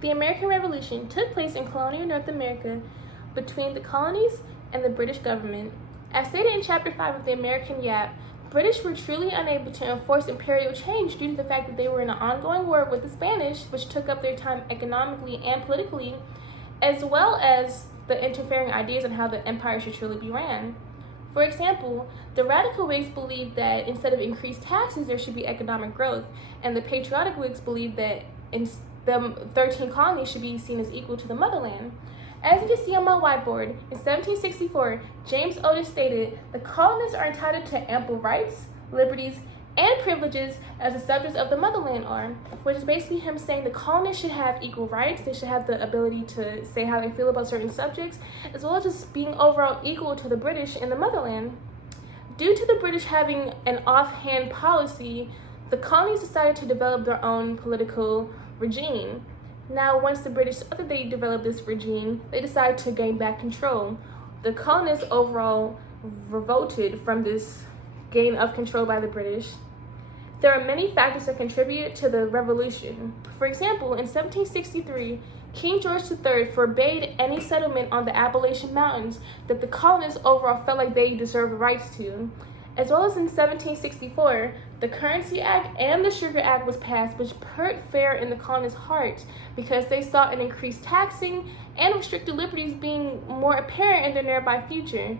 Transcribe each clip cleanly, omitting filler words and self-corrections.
The American Revolution took place in colonial North America between the colonies and the British government. As stated in Chapter 5 of the American Yap, British were truly unable to enforce imperial change due to the fact that they were in an ongoing war with the Spanish, which took up their time economically and politically, as well as the interfering ideas on how the empire should truly be ran. For example, the radical Whigs believed that instead of increased taxes, there should be economic growth, and the patriotic Whigs believed that the 13 colonies should be seen as equal to the motherland. As you can see on my whiteboard, in 1764, James Otis stated, "The colonists are entitled to ample rights, liberties, and privileges as the subjects of the motherland are," which is basically him saying the colonists should have equal rights, they should have the ability to say how they feel about certain subjects, as well as just being overall equal to the British in the motherland. Due to the British having an offhand policy, the colonies decided to develop their own political regime. Now, once the British saw that they developed this regime, they decided to gain back control. The colonists overall revolted from this gain of control by the British. There are many factors that contribute to the revolution. For example, in 1763, King George III forbade any settlement on the Appalachian Mountains that the colonists overall felt like they deserved rights to. As well as in 1764, the Currency Act and the Sugar Act was passed, which hurt fair in the colonists' hearts because they saw an increased taxing and restricted liberties being more apparent in their nearby future.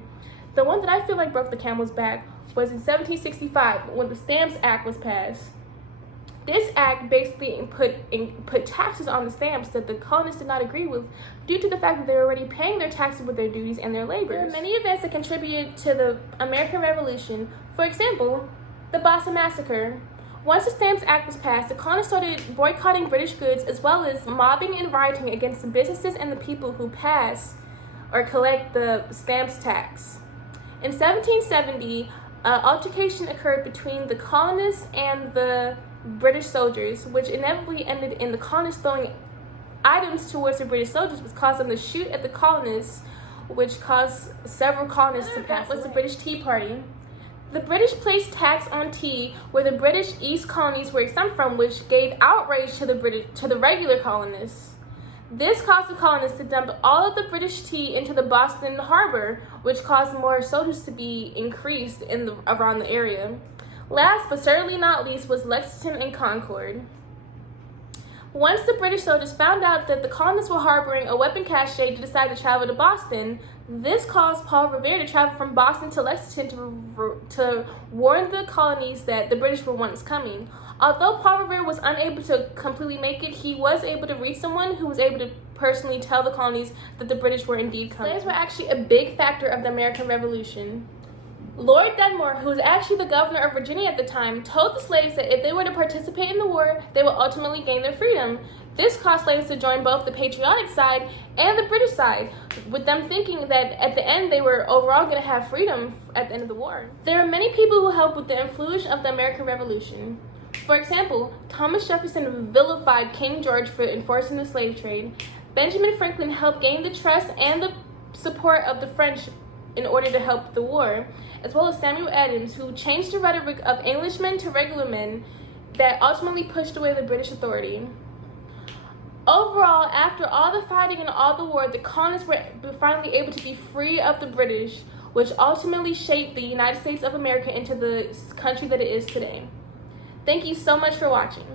The one that I feel like broke the camel's back was in 1765 when the Stamps Act was passed. This act basically put taxes on the stamps that the colonists did not agree with due to the fact that they were already paying their taxes with their duties and their labor. There are many events that contributed to the American Revolution. For example, the Boston Massacre. Once the Stamps Act was passed, the colonists started boycotting British goods as well as mobbing and rioting against the businesses and the people who pass or collect the stamps tax. In 1770, an altercation occurred between the colonists and the British soldiers, which inevitably ended in the colonists throwing items towards the British soldiers, which caused them to shoot at the colonists, which caused several colonists to pass away. Was the British Tea Party. The British placed tax on tea where the British East colonies were exempt from, which gave outrage to the regular colonists. This caused the colonists to dump all of the British tea into the Boston harbor, which caused more soldiers to be increased around the area. Last but certainly not least was Lexington and Concord. Once the British soldiers found out that the colonists were harboring a weapon cache, they decided to travel to Boston. This caused Paul Revere to travel from Boston to Lexington to warn the colonies that the British were once coming. Although Paul Revere was unable to completely make it, he was able to reach someone who was able to personally tell the colonies that the British were indeed coming. Slaves were actually a big factor of the American Revolution. Lord Dunmore, who was actually the governor of Virginia at the time, told the slaves that if they were to participate in the war, they would ultimately gain their freedom. This caused slaves to join both the patriotic side and the British side, with them thinking that at the end they were overall going to have freedom at the end of the war. There are many people who helped with the influence of the American Revolution. For example, Thomas Jefferson vilified King George for enforcing the slave trade. Benjamin Franklin helped gain the trust and the support of the French in order to help the war, as well as Samuel Adams, who changed the rhetoric of Englishmen to regular men that ultimately pushed away the British authority. Overall, after all the fighting and all the war, the colonists were finally able to be free of the British, which ultimately shaped the United States of America into the country that it is today. Thank you so much for watching.